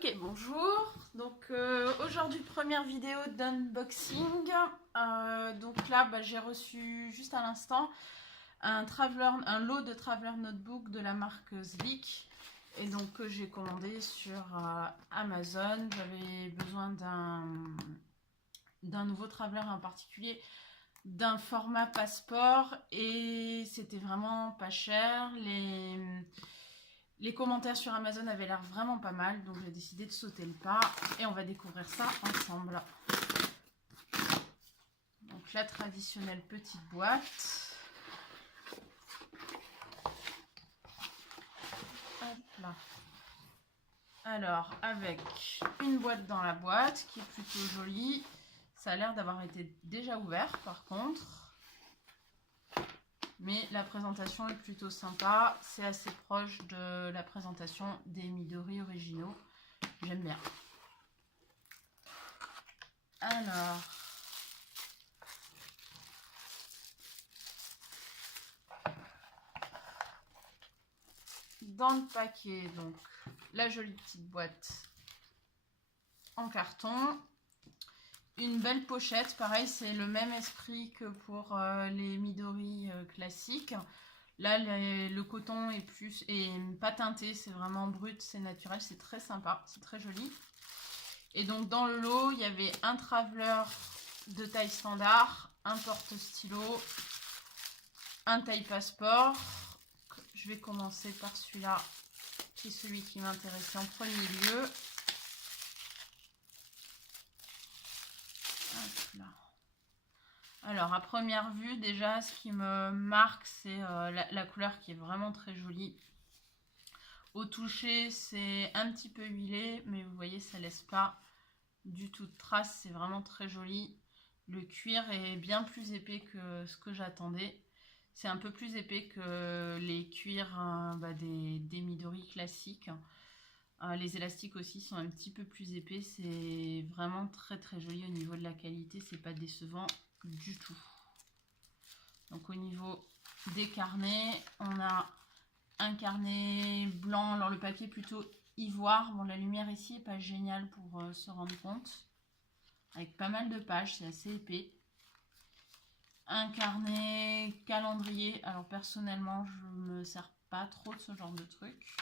Ok, bonjour. Donc aujourd'hui première vidéo d'unboxing. Donc là j'ai reçu juste à l'instant un lot de Traveler Notebook de la marque Zwick et donc que j'ai commandé sur Amazon. J'avais besoin d'un nouveau Traveler en particulier, d'un format passeport et c'était vraiment pas cher. Les commentaires sur Amazon avaient l'air vraiment pas mal, donc j'ai décidé de sauter le pas et on va découvrir ça ensemble. Donc la traditionnelle petite boîte. Hop là. Alors avec une boîte dans la boîte qui est plutôt jolie. Ça a l'air d'avoir été déjà ouvert par contre. Mais la présentation est plutôt sympa. C'est assez proche de la présentation des Midori originaux. J'aime bien. Alors, dans le paquet, donc la jolie petite boîte en carton. Une belle pochette, pareil, c'est le même esprit que pour les Midori classiques. Là, le coton est pas teinté, c'est vraiment brut, c'est naturel, c'est très sympa, c'est très joli. Et donc dans le lot, il y avait un Traveler de taille standard, un porte-stylo, un taille passeport. Je vais commencer par celui-là, qui est celui qui m'intéressait en premier lieu. Alors à première vue déjà ce qui me marque c'est la couleur qui est vraiment très jolie. Au toucher c'est un petit peu huilé mais vous voyez ça laisse pas du tout de traces, c'est vraiment très joli. Le cuir est bien plus épais que ce que j'attendais. C'est un peu plus épais que les cuirs des Midori classiques. Les élastiques aussi sont un petit peu plus épais, c'est vraiment très très joli au niveau de la qualité, c'est pas décevant du tout. Donc au niveau des carnets, on a un carnet blanc, alors le papier plutôt ivoire, bon la lumière ici est pas géniale pour se rendre compte, avec pas mal de pages, c'est assez épais. Un carnet calendrier, alors personnellement je me sers pas trop de ce genre de truc.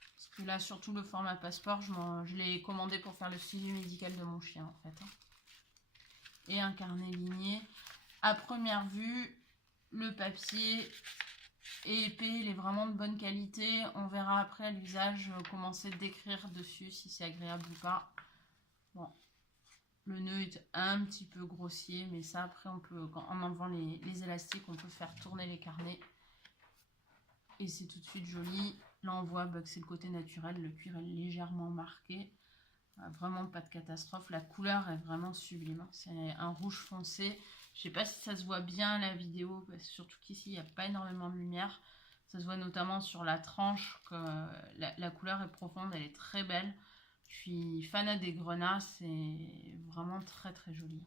Parce que là surtout le format passeport, je l'ai commandé pour faire le suivi médical de mon chien en fait. Et un carnet ligné. À première vue, le papier est épais, il est vraiment de bonne qualité. On verra après à l'usage commencer d'écrire dessus si c'est agréable ou pas. Bon, le nœud est un petit peu grossier, mais ça après on peut, en enlevant les élastiques, on peut faire tourner les carnets. Et c'est tout de suite joli. Là on voit que c'est le côté naturel, le cuir est légèrement marqué. Vraiment pas de catastrophe, la couleur est vraiment sublime, c'est un rouge foncé. Je sais pas si ça se voit bien à la vidéo, parce que surtout qu'ici il n'y a pas énormément de lumière. Ça se voit notamment sur la tranche que la couleur est profonde, elle est très belle. Je suis fan des grenats, c'est vraiment très très joli.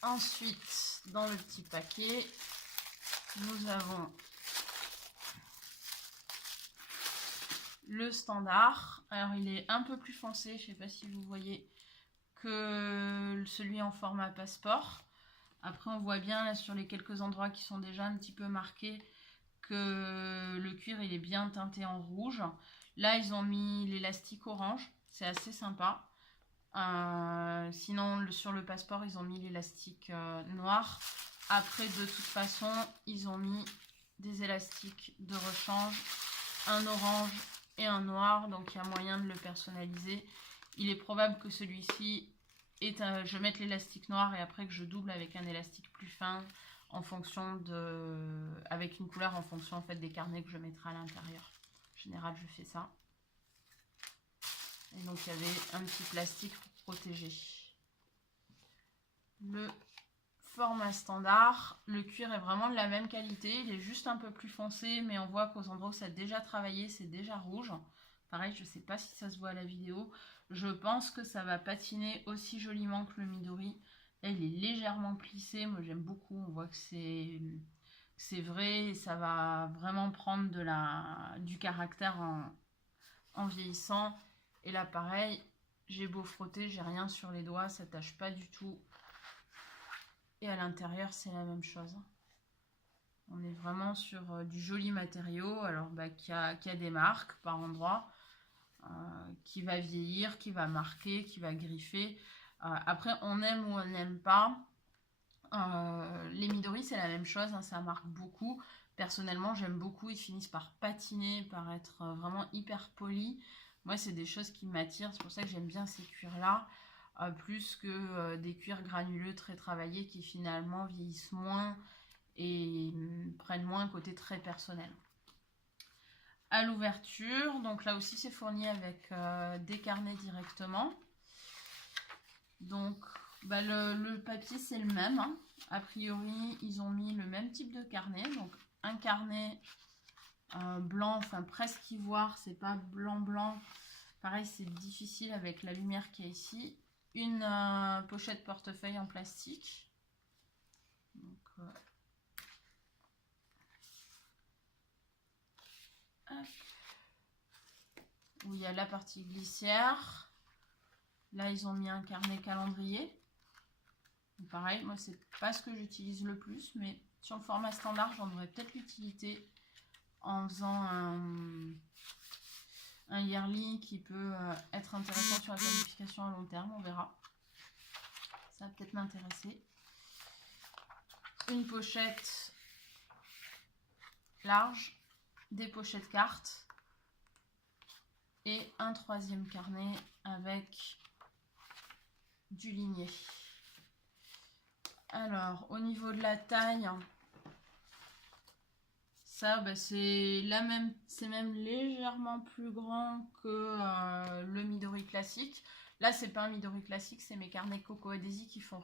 Ensuite, dans le petit paquet, nous avons le standard. Alors il est un peu plus foncé, je ne sais pas si vous voyez, que celui en format passeport. Après on voit bien là sur les quelques endroits qui sont déjà un petit peu marqués que le cuir il est bien teinté en rouge. Là ils ont mis l'élastique orange, c'est assez sympa. Sinon sur le passeport ils ont mis l'élastique noir. Après de toute façon ils ont mis des élastiques de rechange, un orange et un noir, donc il y a moyen de le personnaliser. Il est probable que celui-ci je mette l'élastique noir et après que je double avec un élastique plus fin en fonction avec une couleur en fonction en fait des carnets que je mettrai à l'intérieur. En général je fais ça. Et donc il y avait un petit plastique pour protéger. Le format standard, le cuir est vraiment de la même qualité, il est juste un peu plus foncé, mais on voit qu'aux endroits où ça a déjà travaillé, c'est déjà rouge. Pareil, je ne sais pas si ça se voit à la vidéo. Je pense que ça va patiner aussi joliment que le Midori. Là, il est légèrement plissé, moi j'aime beaucoup, on voit que c'est vrai et ça va vraiment prendre du caractère en vieillissant. Et là pareil, j'ai beau frotter, j'ai rien sur les doigts, ça tâche pas du tout. Et à l'intérieur c'est la même chose. On est vraiment sur du joli matériau, alors qui a des marques par endroits, qui va vieillir, qui va marquer, qui va griffer. Après on aime ou on n'aime pas. Les Midori c'est la même chose, hein, ça marque beaucoup. Personnellement j'aime beaucoup, ils finissent par patiner, par être vraiment hyper polis. Moi c'est des choses qui m'attirent, c'est pour ça que j'aime bien ces cuirs là, plus que des cuirs granuleux très travaillés qui finalement vieillissent moins et prennent moins un côté très personnel. À l'ouverture, donc là aussi c'est fourni avec des carnets directement. Donc le papier c'est le même, hein. A priori ils ont mis le même type de carnet, donc un carnet blanc, enfin presque ivoire, c'est pas blanc blanc, pareil c'est difficile avec la lumière qu'il y a ici. Une pochette portefeuille en plastique, donc, où il y a la partie glissière. Là ils ont mis un carnet calendrier. Pareil, moi c'est pas ce que j'utilise le plus, mais sur le format standard j'en aurais peut-être l'utilité en faisant un yearly qui peut être intéressant sur la planification à long terme, on verra. Ça va peut-être m'intéresser. Une pochette large, des pochettes cartes et un troisième carnet avec du ligné. Alors, au niveau de la taille, ça, c'est même légèrement plus grand que le Midori classique. Là, c'est pas un Midori classique, c'est mes carnets Coco Adhesi qui font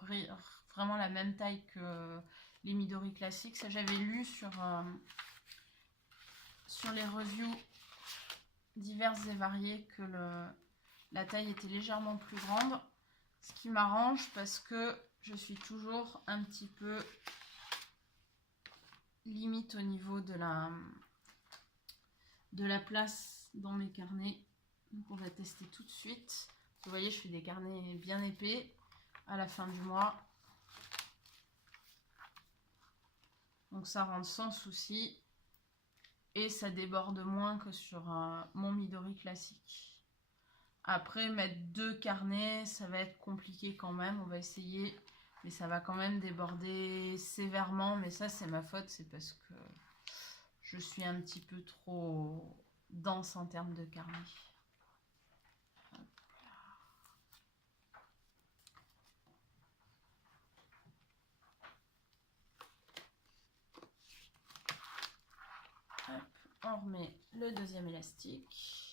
vraiment la même taille que les Midori classiques. Ça, j'avais lu sur les reviews diverses et variées que la taille était légèrement plus grande. Ce qui m'arrange parce que je suis toujours un petit peu limite au niveau de la place dans mes carnets. Donc on va tester tout de suite. Vous voyez, je fais des carnets bien épais à la fin du mois. Donc ça rentre sans souci. Et ça déborde moins que sur mon Midori classique. Après, mettre 2 carnets, ça va être compliqué quand même. On va essayer. Mais ça va quand même déborder sévèrement. Mais ça, c'est ma faute. C'est parce que je suis un petit peu trop dense en termes de carnet. Hop, on remet le deuxième élastique.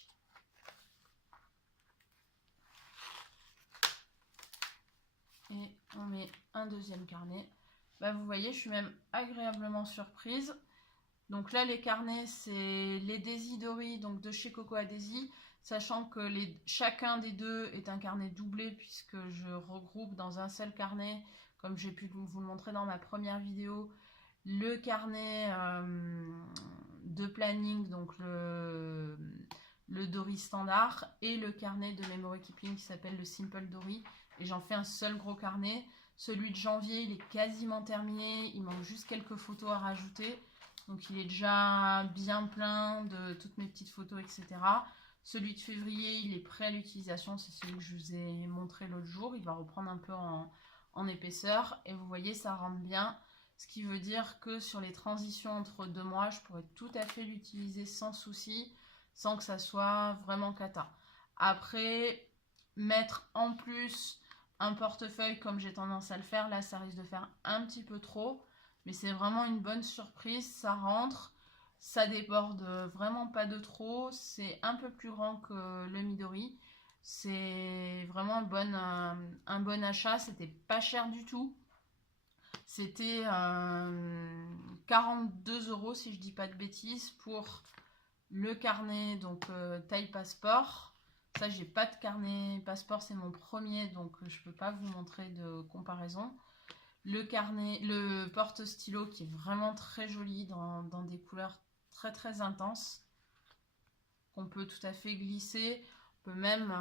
Et on met un deuxième carnet. Vous voyez, je suis même agréablement surprise. Donc là, les carnets, c'est les Desidori, donc de chez Coco Adhesi, sachant que chacun des deux est un carnet doublé, puisque je regroupe dans un seul carnet, comme j'ai pu vous le montrer dans ma première vidéo, le carnet de planning, donc le Dory standard, et le carnet de memory keeping qui s'appelle le Simple Dory. Et j'en fais un seul gros carnet. Celui de janvier, il est quasiment terminé. Il manque juste quelques photos à rajouter. Donc il est déjà bien plein de toutes mes petites photos, etc. Celui de février, il est prêt à l'utilisation. C'est celui que je vous ai montré l'autre jour. Il va reprendre un peu en épaisseur. Et vous voyez, ça rentre bien. Ce qui veut dire que sur les transitions entre 2 mois, je pourrais tout à fait l'utiliser sans souci, sans que ça soit vraiment cata. Après, mettre en plus un portefeuille comme j'ai tendance à le faire, là ça risque de faire un petit peu trop, mais c'est vraiment une bonne surprise, ça rentre, ça déborde vraiment pas de trop, c'est un peu plus grand que le Midori, c'est vraiment un bon achat, c'était pas cher du tout, c'était 42 € si je dis pas de bêtises pour le carnet, donc taille passeport. Ça, j'ai pas de carnet passeport, c'est mon premier, donc je peux pas vous montrer de comparaison. le carnet, le porte-stylo qui est vraiment très joli dans des couleurs très très intenses, qu'on peut tout à fait glisser. On peut même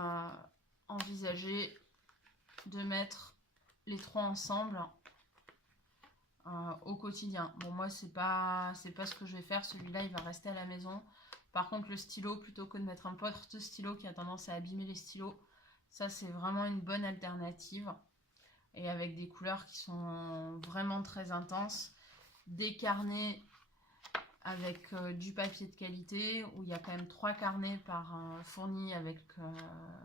envisager de mettre les 3 ensemble au quotidien. Bon, moi c'est pas ce que je vais faire, celui-là il va rester à la maison. Par contre le stylo, plutôt que de mettre un porte-stylo qui a tendance à abîmer les stylos, ça c'est vraiment une bonne alternative. Et avec des couleurs qui sont vraiment très intenses. Des carnets avec du papier de qualité, où il y a quand même 3 carnets fournis avec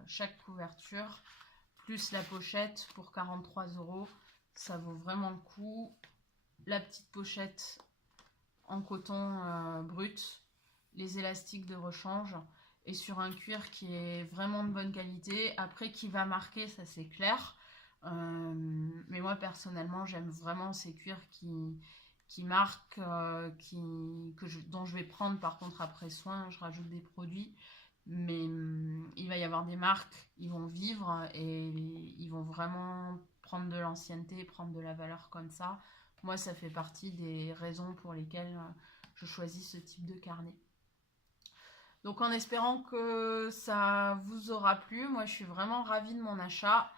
chaque couverture, plus la pochette pour 43 €. Ça vaut vraiment le coup. La petite pochette en coton brut, les élastiques de rechange, et sur un cuir qui est vraiment de bonne qualité. Après, qui va marquer, ça c'est clair. Mais moi personnellement j'aime vraiment ces cuirs qui marquent, dont je vais prendre par contre après soin. Je rajoute des produits, mais il va y avoir des marques, ils vont vivre et ils vont vraiment prendre de l'ancienneté, prendre de la valeur comme ça. Moi ça fait partie des raisons pour lesquelles je choisis ce type de carnet. Donc en espérant que ça vous aura plu, moi je suis vraiment ravie de mon achat.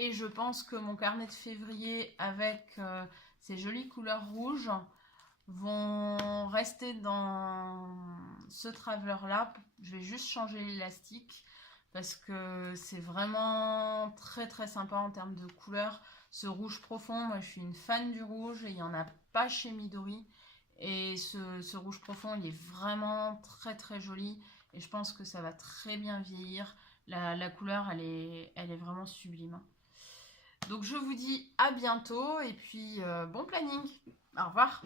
Et je pense que mon carnet de février avec ces jolies couleurs rouges vont rester dans ce traveler-là. Je vais juste changer l'élastique parce que c'est vraiment très très sympa en termes de couleurs. Ce rouge profond, moi je suis une fan du rouge et il n'y en a pas chez Midori. Et ce rouge profond, il est vraiment très très joli et je pense que ça va très bien vieillir. La couleur, elle est vraiment sublime. Donc je vous dis à bientôt et puis bon planning. Au revoir.